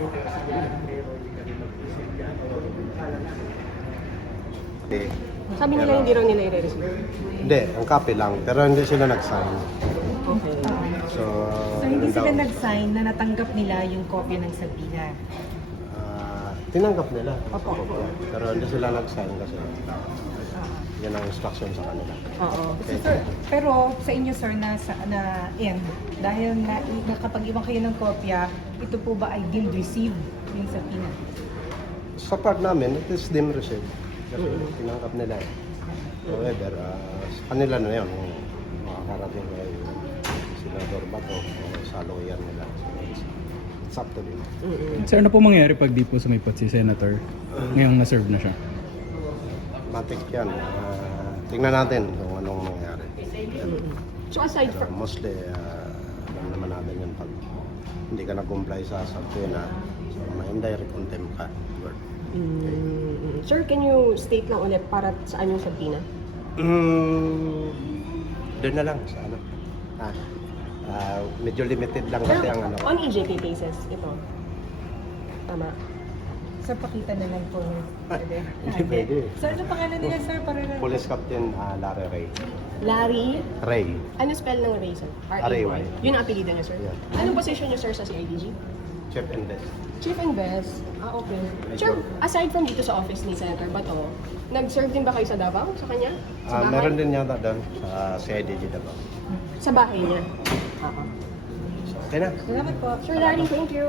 Okay. Sabi nila hindi raw nila i-receive. Hindi, ang copy lang, pero hindi sila nag-sign. Okay. So, So hindi yun sila daw. nag-sign na natanggap nila yung kopya ng sabina. Tinanggap nila. Opo. Pero hindi sila nag-sign kasi yan ang instruction sa kanila. Oo. So, sir, pero sa inyo sir na end, dahil nakapag-iwan kayo ng kopya, ito po ba ay deemed received yung sabina? Sa part namin, it is dim received. Kasi tinanggap nila eh. However, sa kanila na yun, kung makakarating kay Senador Bato o sa lawyer nila. So, it's up to them. Sir, ano po mangyari pag di po sumipat si Senator ngayong na-serve na siya? Matik yan. Tingnan natin kung anong mangyari. So aside Pero from... mostly, alam naman natin yun pag hindi ka nag-comply sa subpoena, so may indirect contempt ka. Sir, can you state lang ulit para saan yung sabina? Doon na lang sa ano. Medyo limited lang kasi ang ano. On EJP basis, ito. Tama. Sir, pakita na lang po. Hindi pwede. Sir, ano pangalan nila sir? Para na... Police Captain Larry Ray. Larry? Ray. Ano spell ng Ray, sir? R-A-Y. Yun ang apelido niya, sir? Yeah. Anong position niya, sir, sa CIDG? Chief and Best. Chief and Best? Okay. Sir, aside from dito sa office ni Senator Bato, nag-serve din ba kayo sa Davao, sa kanya? Sa bahay? Meron din yata doon sa CIDG Davao. Sa bahay niya? So, okay na. Salamat po. Sir Larry, thank you!